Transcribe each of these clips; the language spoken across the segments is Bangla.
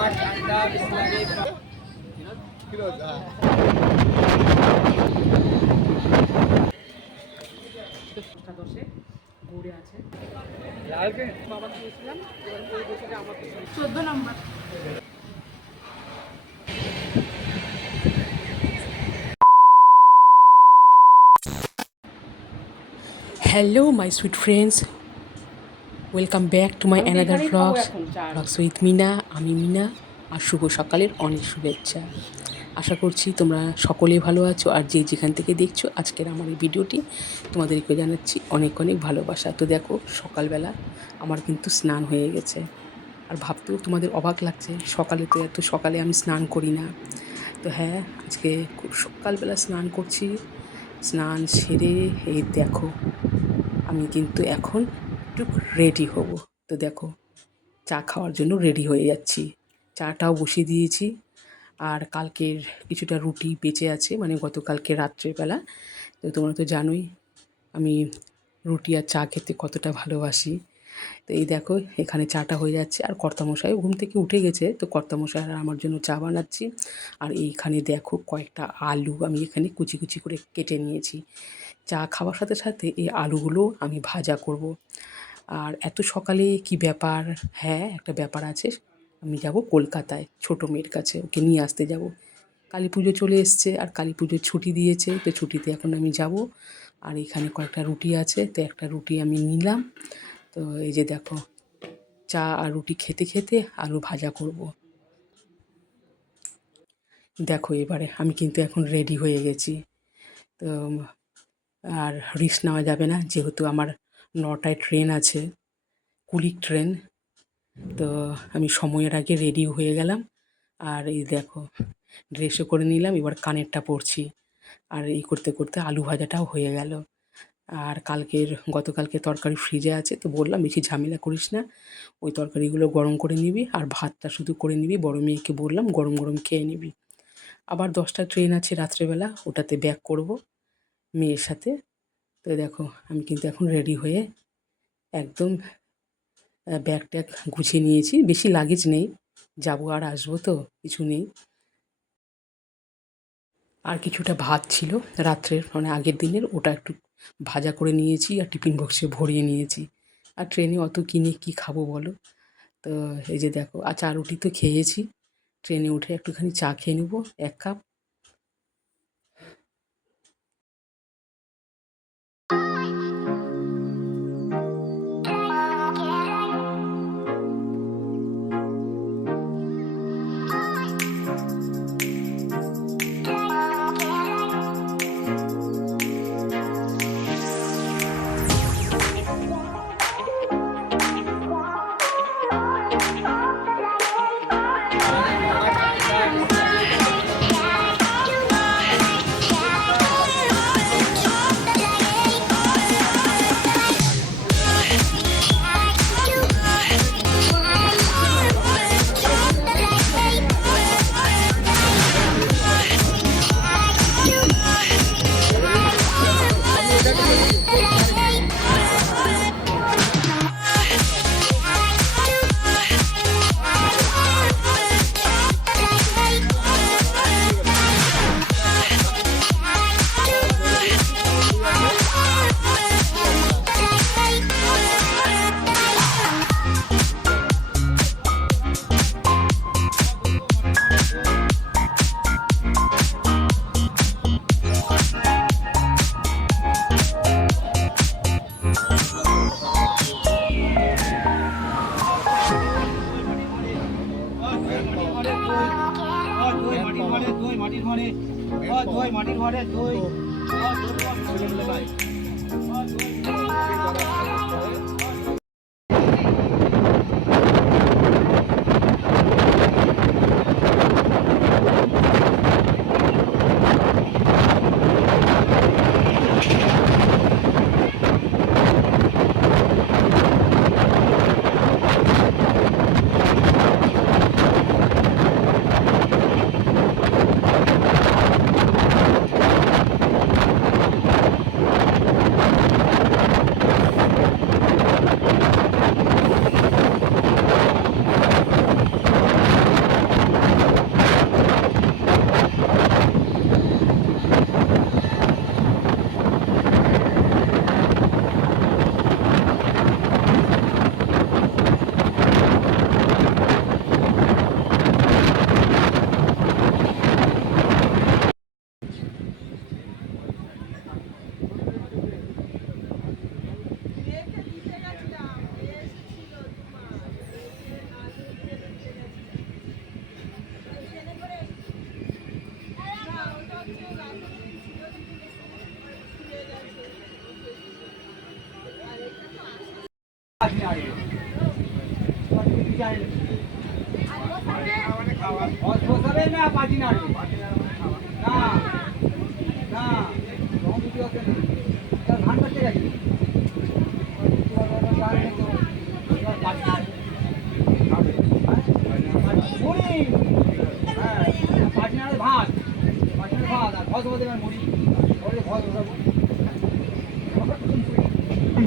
Hello my sweet friends, welcome back to my another blogs with Meena. আমি মিনা, আর শুভ সকালের অনেক শুভেচ্ছা। আশা করছি তোমরা সকলেই ভালো আছো, আর যে যেখান থেকে দেখছো আজকের আমার এই ভিডিওটি তোমাদেরকে জানাচ্ছি অনেক অনেক ভালোবাসা। তো দেখো সকালবেলা আমার কিন্তু স্নান হয়ে গেছে, আর ভাবতেও তোমাদের অবাক লাগছে সকালে তো এত সকালে আমি স্নান করি না। তো হ্যাঁ, আজকে খুব সকালবেলা স্নান করছি। স্নান সেরে এই দেখো আমি কিন্তু এখন একটু রেডি হব। তো দেখো চা খাওয়ার জন্য রেডি হয়ে যাচ্ছি, চাটাও বসিয়ে দিয়েছি। আর কালকের কিছুটা রুটি বেঁচে আছে, মানে গতকালকে রাত্রেবেলা। তো তোমরা তো জানোই আমি রুটি আর চা খেতে কতটা ভালোবাসি। তো এই দেখো এখানে চাটা হয়ে যাচ্ছে, আর কর্তামশাই ঘুম থেকে উঠে গেছে, তো কর্তামশাই আর আমার জন্য চা বানাচ্ছি। আর এইখানে দেখো কয়েকটা আলু আমি এখানে কুচি কুচি করে কেটে নিয়েছি। চা খাওয়ার সাথে সাথে এই আলুগুলো আমি ভাজা করব। আর এত সকালে কি ব্যাপার? হ্যাঁ, একটা ব্যাপার আছে। আমি যাব কলকাতায় ছোটো মেয়ের কাছে, ওকে নিয়ে আসতে যাব। কালী পুজো চলে এসছে, আর কালী পুজোর ছুটি দিয়েছে, তো ছুটিতে এখন আমি যাব। আর এখানে কয়েকটা রুটি আছে, তো একটা রুটি আমি নিলাম। তো এই যে দেখো চা আর রুটি খেতে খেতে আলু ভাজা করব। দেখো এবারে আমি কিন্তু এখন রেডি হয়ে গেছি। তো আর রিস্ক নেওয়া যাবে না, যেহেতু আমার 9টায় ট্রেন আছে, কুলিক ট্রেন। তো আমি সময়ের আগে রেডি হয়ে গেলাম। আর এই দেখো ড্রেসও করে নিলাম, এবার কানেরটা পরছি। আর এই করতে করতে আলু ভাজাটাও হয়ে গেল। আর গতকালকে তরকারি ফ্রিজে আছে, তো বললাম বেশি ঝামেলা করিস না, ওই তরকারিগুলো গরম করে নিবি, আর ভাতটা শুধু করে নিবি। বড় মেয়েকে বললাম গরম গরম খেয়ে নিবি। আবার 10টা ট্রেন আছে রাত্রেবেলা, ওটাতে ব্যাক করব মেয়ের সাথে। তো দেখো আমি কিন্তু এখন রেডি হয়ে একদম ব্যাগ ট্যাগ গুছিয়ে নিয়েছি, বেশি লাগেজ নেই, যাবো আর আসবো তো, কিছু নেই। আর কিছুটা ভাত ছিল রাত্রের, মানে আগের দিনের, ওটা একটু ভাজা করে নিয়েছি আর টিফিন বক্সে ভরিয়ে নিয়েছি। আর ট্রেনে অত কিনে কী খাবো বলো? তো এই যে দেখো, আর চা রুটি তো খেয়েছি, ট্রেনে উঠে একটুখানি চা খেয়ে নেবো 1 কাপ।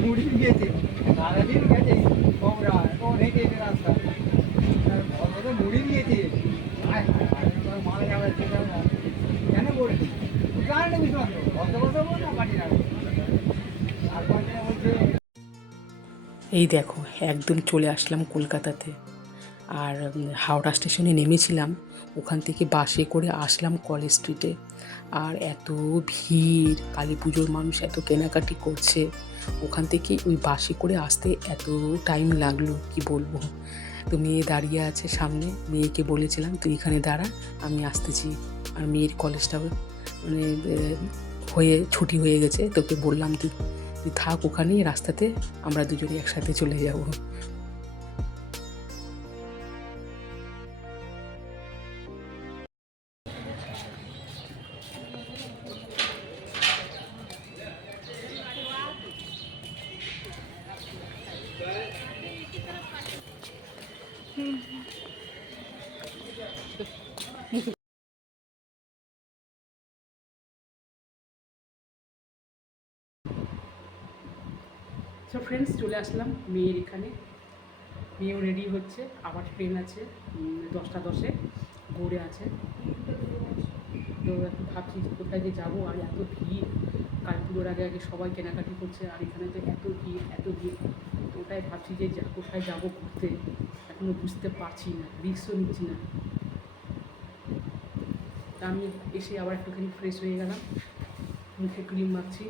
মুড়ি গিয়েছে সারাদিন গেছে কমরা এখন হেঁটে হেঁটে রাস্তা মুড়ি দিয়েছে মারা যাবে কেন বলছি জানি না বুঝতে পারছো কত বসাবো না পাটি না আর পাটি বলছে। এই দেখো একদম চলে আসলাম কলকাতাতে। আর হাওড়া স্টেশনে নেমেছিলাম, ওখান থেকে বাসে করে আসলাম কলেজ স্ট্রিটে। আর এত ভিড়, কালী পুজোর মানুষ এত কেনাকাটি করছে, ওখান থেকে ওই বাসে করে আসতে এত টাইম লাগলো কি বলবো। তো মেয়ে দাঁড়িয়ে আছে সামনে, মেয়েকে বলেছিলাম তুই এখানে দাঁড়া, আমি আসতেছি। আর মেয়ের কলেজটা মানে ছুটি হয়ে গেছে, তোকে বললাম তুই থাক ওখানেই রাস্তাতে, আমরা দুজনে একসাথে চলে যাব। সো ফ্রেন্ডস, চলে আসলাম মেয়ের এখানে। মেয়েও রেডি হচ্ছে, আবার ট্রেন আছে 10টা 10-এ, গৌড়ে আছে। তো এখন ভাবছি যে কোথায় যে যাবো, আর এত ভিড়, কালী পুজোর আগে আগে সবাই কেনাকাটি করছে, আর এখানে তো এত ভিড়। তো ওটাই ভাবছি যে কোথায় যাবো ঘুরতে, এখনও বুঝতে পারছি না, রিস্কও নিচ্ছি না। তা আমি এসে আবার একটুখানি ফ্রেশ হয়ে গেলাম, মুখে ক্রিম মাখছি।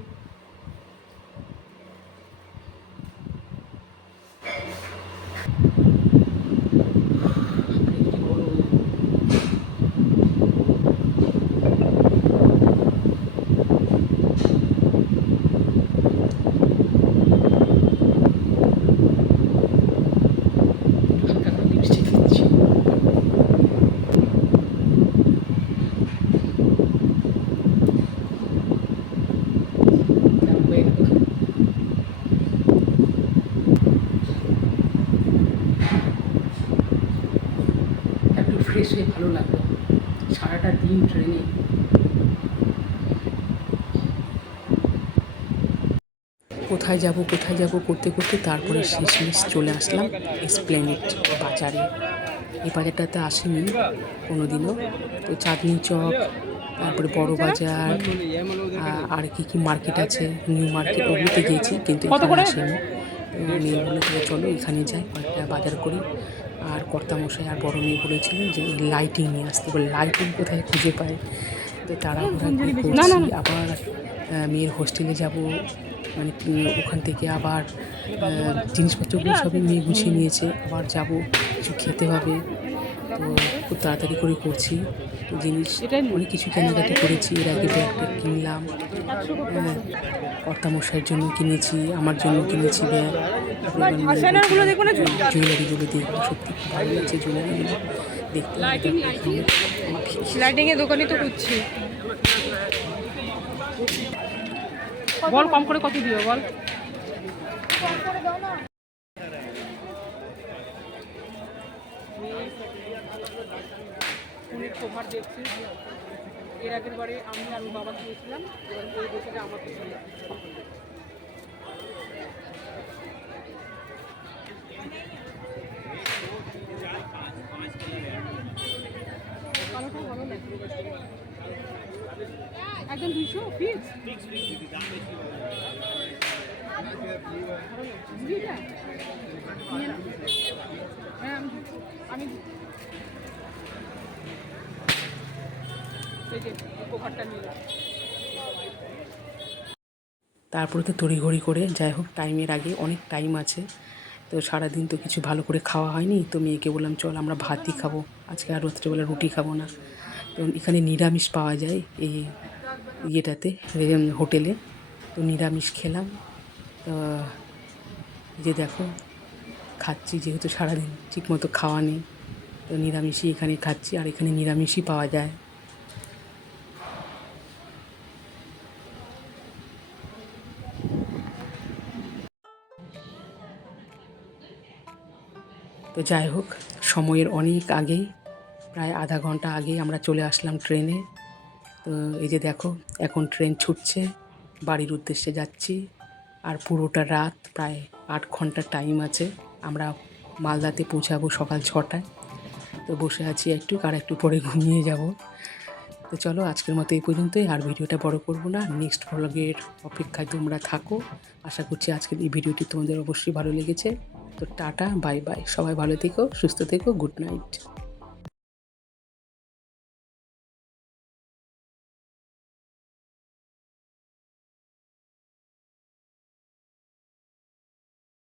ফ্রেশ হয়ে ভালো লাগলো, সারাটা দিন ট্রেনে। কোথায় যাব করতে করতে তারপরে শেষমেশ চলে আসলাম এসপ্ল্যানেড বাজারে। এই বাজারটাতে আসিনি কোনোদিনও। তো চাঁদনি চক, তারপরে বড় বাজার, আর কি মার্কেট আছে, নিউ মার্কেট, ওগুলোতে গিয়েছি, কিন্তু এখানে আসিনি। মেয়ে বলেছিল চলো এখানে যাই, কয়েকটা বাজার করি। আর কর্তামশাই আর বড় মেয়ে বলেছিল যে লাইটিং নিয়ে আসতে, বলে লাইটিং কোথায় খুঁজে পায়। তো তাড়াহুড়া করছি, আবার মেয়ের হোস্টেলে যাব, মানে ওখান থেকে আবার জিনিসপত্রগুলো সবই মেয়ে গুছিয়ে নিয়েছে, আবার যাব, কিছু খেতে হবে। তো খুব তাড়াতাড়ি করে করছি। তো জিনিস অনেক কিছু কেনাকাটি করেছি, এর আগে ব্যাগটা কিনলাম, কর্তামশাইয়ের জন্য কিনেছি, আমার জন্য কিনেছি ব্যাগ। জুয়েলারিগুলো দেখবো, সত্যি খুব ভালো লাগছে জুয়েলারিগুলো দেখতে। লাইটিংয়ের দোকানে তো খুঁজছি। বল কম করে কত দিও বল। কভার দেখছি, এর আগের বারে আমি আর বাবা গিয়েছিলাম, এবার এই বছরে আমার পছন্দ। কালোটা ভালো লাগে, একদম 200 ফিক্স। হ্যাঁ আমি তারপরে তো তড়িঘড়ি করে, যাই হোক টাইমের আগে অনেক টাইম আছে, তো সারাদিন তো কিছু ভালো করে খাওয়া হয়নি। তো মেয়েকে বললাম চল আমরা ভাতই খাবো আজকে, আর রাত্রেবেলা রুটি খাবো না। তো এখানে নিরামিষ পাওয়া যায় এই ইয়েটাতে, হোটেলে। তো নিরামিষ খেলাম। তো যে দেখো খাচ্ছি, যেহেতু সারাদিন ঠিকমতো খাওয়া নেই, তো নিরামিষই এখানে খাচ্ছি, আর এখানে নিরামিষই পাওয়া যায়। তো যাই হোক, সময়ের অনেক আগেই, প্রায় আধা ঘন্টা আগেই আমরা চলে আসলাম ট্রেনে। তো এই যে দেখো, এখন ট্রেন ছুটছে, বাড়ির উদ্দেশ্যে যাচ্ছি। আর পুরোটা রাত, প্রায় 8 ঘন্টার টাইম আছে। আমরা মালদাতে পৌঁছাবো সকাল 6টায়। তো বসে আছি একটু, আর একটু পরে ঘুমিয়ে যাব। তো চলো, আজকের মতো এই পর্যন্তই, আর ভিডিওটা বড় করব না। নেক্সট ভ্লগের অপেক্ষায় তোমরা থাকো। আশা করছি আজকের এই ভিডিওটি তোমাদের অবশ্যই ভালো লেগেছে। তো টাটা, বাই বাই, সবাই ভালো থেকো, সুস্থ থেকো, গুড নাইট।